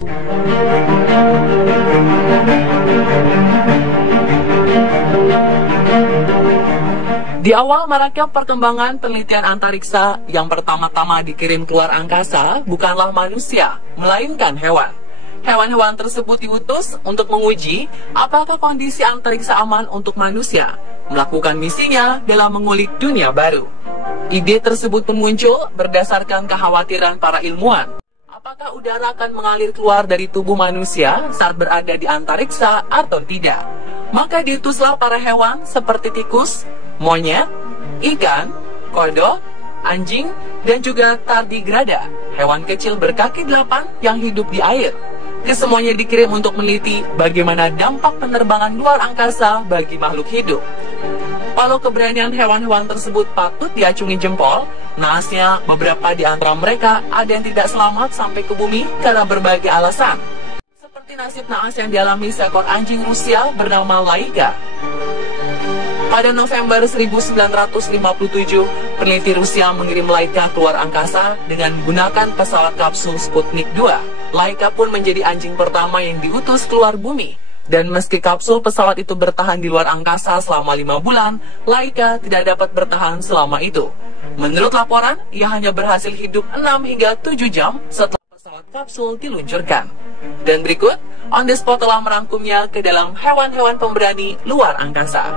Di awal maraknya perkembangan penelitian antariksa, yang pertama-tama dikirim keluar angkasa bukanlah manusia, melainkan hewan. Hewan-hewan tersebut diutus untuk menguji apakah kondisi antariksa aman untuk manusia, melakukan misinya dalam mengulik dunia baru. Ide tersebut pun muncul berdasarkan kekhawatiran para ilmuwan. Apakah udara akan mengalir keluar dari tubuh manusia saat berada di antariksa atau tidak? Maka diutuslah para hewan seperti tikus, monyet, ikan, kodok, anjing, dan juga tardigrada, hewan kecil berkaki 8 yang hidup di air. Kesemuanya dikirim untuk meneliti bagaimana dampak penerbangan luar angkasa bagi makhluk hidup. Walau keberanian hewan-hewan tersebut patut diacungi jempol, naasnya beberapa di antara mereka ada yang tidak selamat sampai ke bumi karena berbagai alasan. Seperti nasib naas yang dialami seekor anjing Rusia bernama Laika. Pada November 1957, peneliti Rusia mengirim Laika keluar angkasa dengan menggunakan pesawat kapsul Sputnik 2. Laika pun menjadi anjing pertama yang diutus keluar bumi. Dan meski kapsul pesawat itu bertahan di luar angkasa selama 5 bulan, Laika tidak dapat bertahan selama itu. Menurut laporan, ia hanya berhasil hidup 6 hingga 7 jam setelah pesawat kapsul diluncurkan. Dan berikut, On The Spot telah merangkumnya ke dalam hewan-hewan pemberani luar angkasa.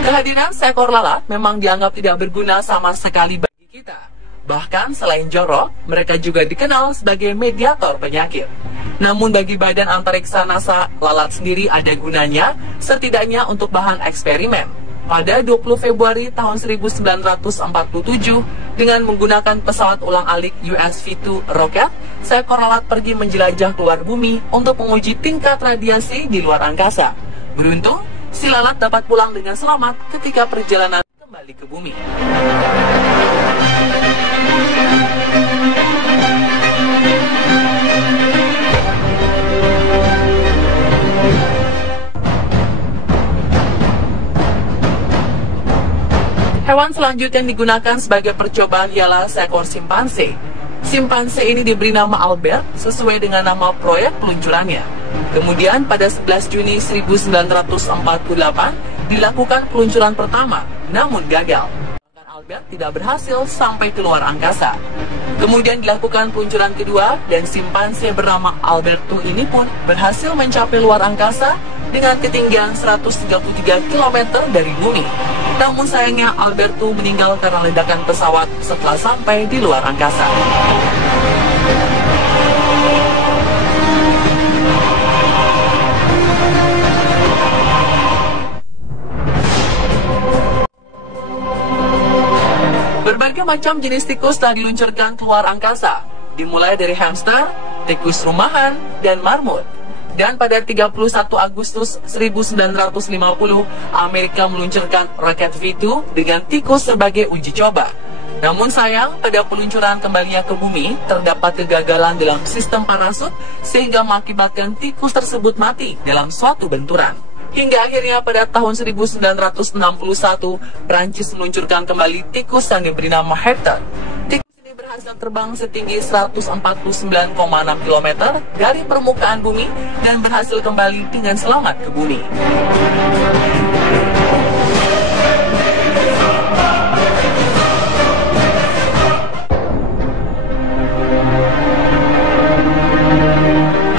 Kehadiran seekor lalat memang dianggap tidak berguna sama sekali bagi kita. Bahkan selain jorok, mereka juga dikenal sebagai mediator penyakit. Namun bagi Badan Antariksa NASA, lalat sendiri ada gunanya, setidaknya untuk bahan eksperimen. Pada 20 Februari tahun 1947, dengan menggunakan pesawat ulang-alik USV-2 roket, seekor lalat pergi menjelajah keluar bumi untuk menguji tingkat radiasi di luar angkasa. Beruntung, si lalat dapat pulang dengan selamat ketika perjalanan kembali ke bumi. Hewan selanjutnya yang digunakan sebagai percobaan ialah seekor simpanse. Simpanse ini diberi nama Albert sesuai dengan nama proyek peluncurannya. Kemudian pada 11 Juni 1948 dilakukan peluncuran pertama, namun gagal. Albert tidak berhasil sampai keluar angkasa. Kemudian dilakukan peluncuran kedua dan simpanse bernama Alberto ini pun berhasil mencapai luar angkasa dengan ketinggian 133 km dari bumi. Namun sayangnya Alberto meninggal karena ledakan pesawat setelah sampai di luar angkasa. Berbagai macam jenis tikus telah diluncurkan keluar angkasa, dimulai dari hamster, tikus rumahan, dan marmut. Dan pada 31 Agustus 1950, Amerika meluncurkan roket V2 dengan tikus sebagai uji coba. Namun sayang, pada peluncuran kembalinya ke bumi, terdapat kegagalan dalam sistem parasut sehingga mengakibatkan tikus tersebut mati dalam suatu benturan. Hingga akhirnya pada tahun 1961, Prancis meluncurkan kembali tikus yang diberi nama Hector. Tikus ini berhasil terbang setinggi 149,6 km dari permukaan bumi dan berhasil kembali dengan selamat ke bumi.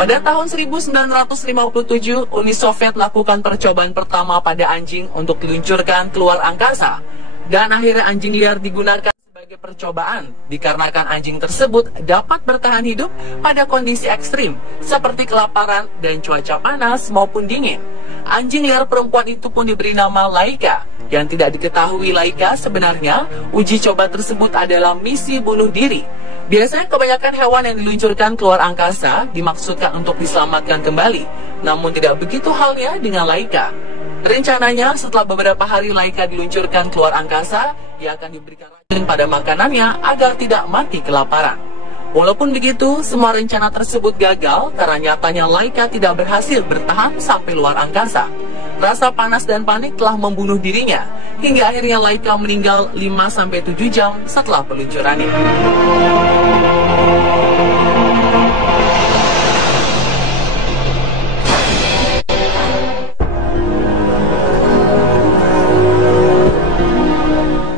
Pada tahun 1957, Uni Soviet lakukan percobaan pertama pada anjing untuk diluncurkan keluar angkasa. Dan akhirnya anjing liar digunakan sebagai percobaan, dikarenakan anjing tersebut dapat bertahan hidup pada kondisi ekstrim, seperti kelaparan dan cuaca panas maupun dingin. Anjing liar perempuan itu pun diberi nama Laika. Yang tidak diketahui Laika sebenarnya, uji coba tersebut adalah misi bunuh diri. Biasanya kebanyakan hewan yang diluncurkan keluar angkasa dimaksudkan untuk diselamatkan kembali. Namun tidak begitu halnya dengan Laika. Rencananya setelah beberapa hari Laika diluncurkan keluar angkasa, ia akan diberikan racun pada makanannya agar tidak mati kelaparan. Walaupun begitu, semua rencana tersebut gagal karena nyatanya Laika tidak berhasil bertahan sampai luar angkasa. Rasa panas dan panik telah membunuh dirinya, hingga akhirnya Laika meninggal 5-7 jam setelah peluncurannya.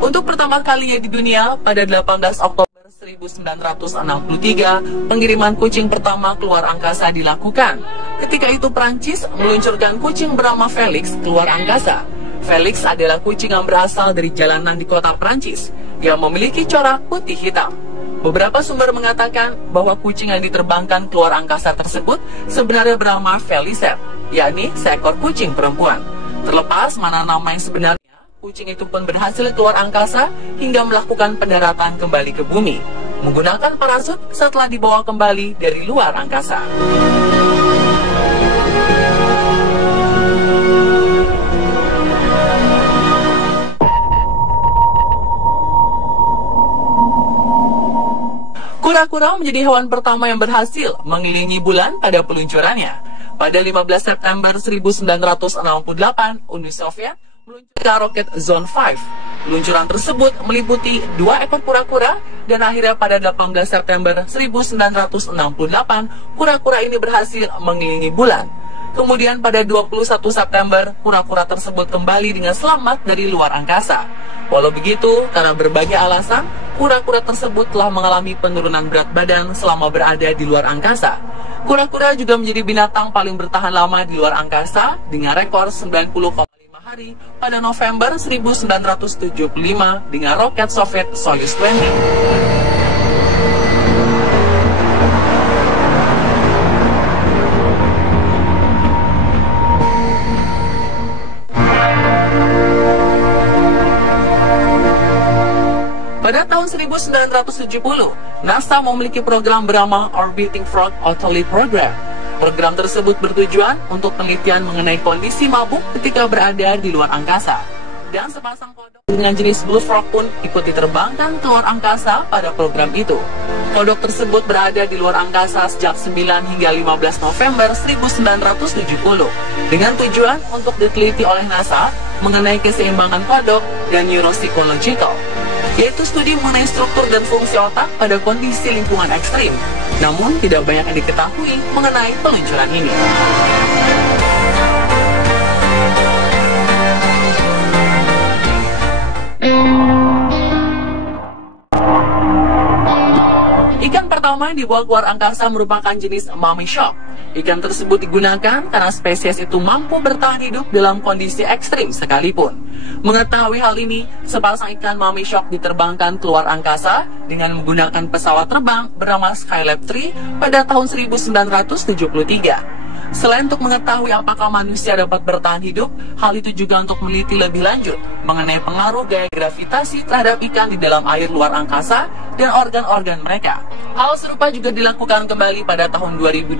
Untuk pertama kalinya di dunia, pada 18 Oktober 1963, pengiriman kucing pertama keluar angkasa dilakukan. Ketika itu Prancis meluncurkan kucing bernama Felix keluar angkasa. Felix adalah kucing yang berasal dari jalanan di kota Prancis yang memiliki corak putih hitam. Beberapa sumber mengatakan bahwa kucing yang diterbangkan keluar angkasa tersebut sebenarnya bernama Felicet, yakni seekor kucing perempuan. Terlepas mana nama yang sebenarnya, kucing itu pun berhasil keluar angkasa hingga melakukan pendaratan kembali ke bumi, menggunakan parasut setelah dibawa kembali dari luar angkasa. Kura-kura menjadi hewan pertama yang berhasil mengelilingi bulan pada peluncurannya. Pada 15 September 1968, Uni Soviet meluncurkan roket Zone 5. Peluncuran tersebut meliputi 2 ekor kura-kura dan akhirnya pada 18 September 1968, kura-kura ini berhasil mengelilingi bulan. Kemudian pada 21 September, kura-kura tersebut kembali dengan selamat dari luar angkasa. Walau begitu, karena berbagai alasan, kura-kura tersebut telah mengalami penurunan berat badan selama berada di luar angkasa. Kura-kura juga menjadi binatang paling bertahan lama di luar angkasa dengan rekor 90,5 hari pada November 1975 dengan roket Soviet Soyuz 20. Pada tahun 1970, NASA memiliki program bernama Orbiting Frog Otolith Program. Program tersebut bertujuan untuk penelitian mengenai kondisi mabuk ketika berada di luar angkasa. Dan sepasang kodok dengan jenis Blue Frog pun ikut diterbangkan keluar angkasa pada program itu. Kodok tersebut berada di luar angkasa sejak 9 hingga 15 November 1970 dengan tujuan untuk diteliti oleh NASA mengenai keseimbangan kodok dan neuropsychological, yaitu studi mengenai struktur dan fungsi otak pada kondisi lingkungan ekstrim. Namun, tidak banyak yang diketahui mengenai peluncuran ini. Ikan pertama yang dibawa keluar angkasa merupakan jenis mummy shark. Ikan tersebut digunakan karena spesies itu mampu bertahan hidup dalam kondisi ekstrim sekalipun. Mengetahui hal ini, sepasang ikan mummy shark diterbangkan keluar angkasa dengan menggunakan pesawat terbang bernama Skylab 3 pada tahun 1973. Selain untuk mengetahui apakah manusia dapat bertahan hidup, hal itu juga untuk meneliti lebih lanjut mengenai pengaruh gaya gravitasi terhadap ikan di dalam air luar angkasa dan organ-organ mereka. Hal serupa juga dilakukan kembali pada tahun 2012.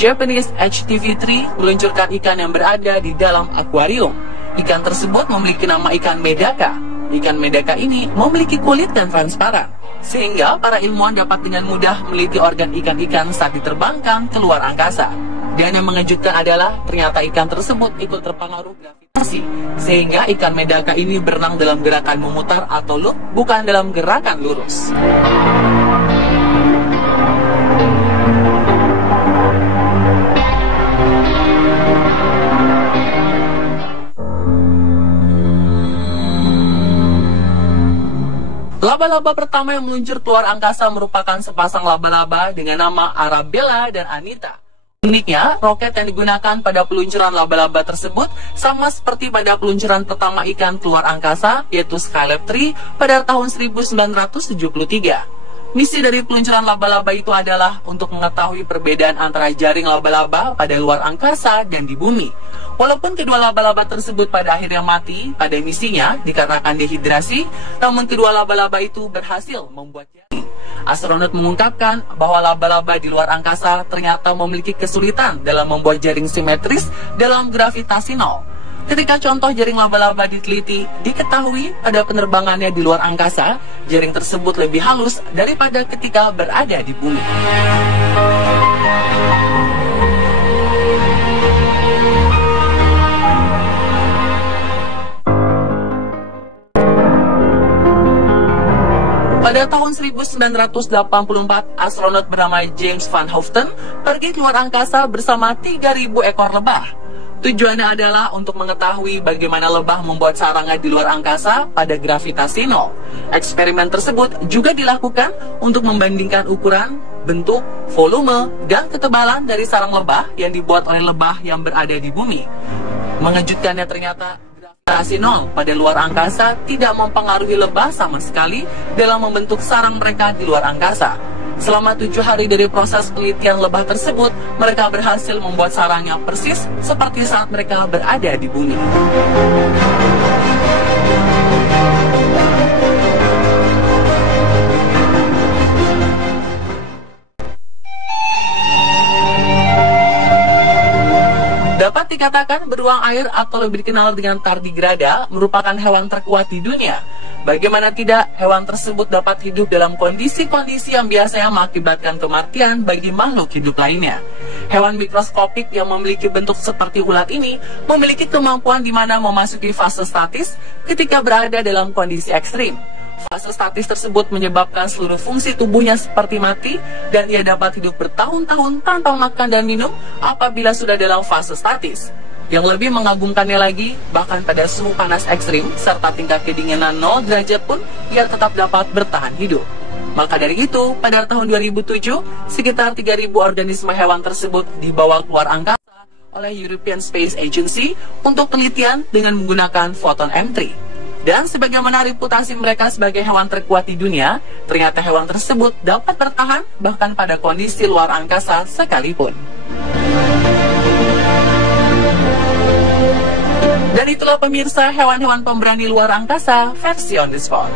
Japanese HTV-3 meluncurkan ikan yang berada di dalam akuarium. Ikan tersebut memiliki nama ikan medaka. Ikan medaka ini memiliki kulit dan transparan, sehingga para ilmuwan dapat dengan mudah meneliti organ ikan-ikan saat diterbangkan ke luar angkasa. Dan yang mengejutkan adalah ternyata ikan tersebut ikut terpengaruh gravitasi, sehingga ikan medaka ini berenang dalam gerakan memutar atau loop, bukan dalam gerakan lurus. Laba-laba pertama yang meluncur keluar angkasa merupakan sepasang laba-laba dengan nama Arabella dan Anita. Uniknya, roket yang digunakan pada peluncuran laba-laba tersebut sama seperti pada peluncuran pertama ikan keluar angkasa, yaitu Skylab 3 pada tahun 1973. Misi dari peluncuran laba-laba itu adalah untuk mengetahui perbedaan antara jaring laba-laba pada luar angkasa dan di bumi. Walaupun kedua laba-laba tersebut pada akhirnya mati pada misinya dikarenakan dehidrasi, namun kedua laba-laba itu berhasil membuat jaring. Astronot mengungkapkan bahwa laba-laba di luar angkasa ternyata memiliki kesulitan dalam membuat jaring simetris dalam gravitasi nol. Ketika contoh jaring laba-laba diteliti, diketahui pada penerbangannya di luar angkasa, jaring tersebut lebih halus daripada ketika berada di bumi. Pada tahun 1984, astronot bernama James Van Houten pergi keluar angkasa bersama 3.000 ekor lebah. Tujuannya adalah untuk mengetahui bagaimana lebah membuat sarangnya di luar angkasa pada gravitasi nol. Eksperimen tersebut juga dilakukan untuk membandingkan ukuran, bentuk, volume, dan ketebalan dari sarang lebah yang dibuat oleh lebah yang berada di bumi. Mengejutkannya ternyata, gravitasi nol pada luar angkasa tidak mempengaruhi lebah sama sekali dalam membentuk sarang mereka di luar angkasa. Selama 7 hari dari proses penelitian lebah tersebut, mereka berhasil membuat sarangnya persis seperti saat mereka berada di bumi. Dapat dikatakan beruang air atau lebih dikenal dengan tardigrada merupakan hewan terkuat di dunia. Bagaimana tidak, hewan tersebut dapat hidup dalam kondisi-kondisi yang biasanya mengakibatkan kematian bagi makhluk hidup lainnya. Hewan mikroskopik yang memiliki bentuk seperti ulat ini memiliki kemampuan di mana memasuki fase statis ketika berada dalam kondisi ekstrim. Fase statis tersebut menyebabkan seluruh fungsi tubuhnya seperti mati dan ia dapat hidup bertahun-tahun tanpa makan dan minum apabila sudah dalam fase statis. Yang lebih mengagumkannya lagi, bahkan pada suhu panas ekstrim serta tingkat kedinginan 0 derajat pun ia tetap dapat bertahan hidup. Maka dari itu, pada tahun 2007, sekitar 3.000 organisme hewan tersebut dibawa keluar angkasa oleh European Space Agency untuk penelitian dengan menggunakan foton M3. Dan sebagaimana reputasi mereka sebagai hewan terkuat di dunia, ternyata hewan tersebut dapat bertahan bahkan pada kondisi luar angkasa sekalipun. Dan itulah pemirsa hewan-hewan pemberani luar angkasa versi On The Spot.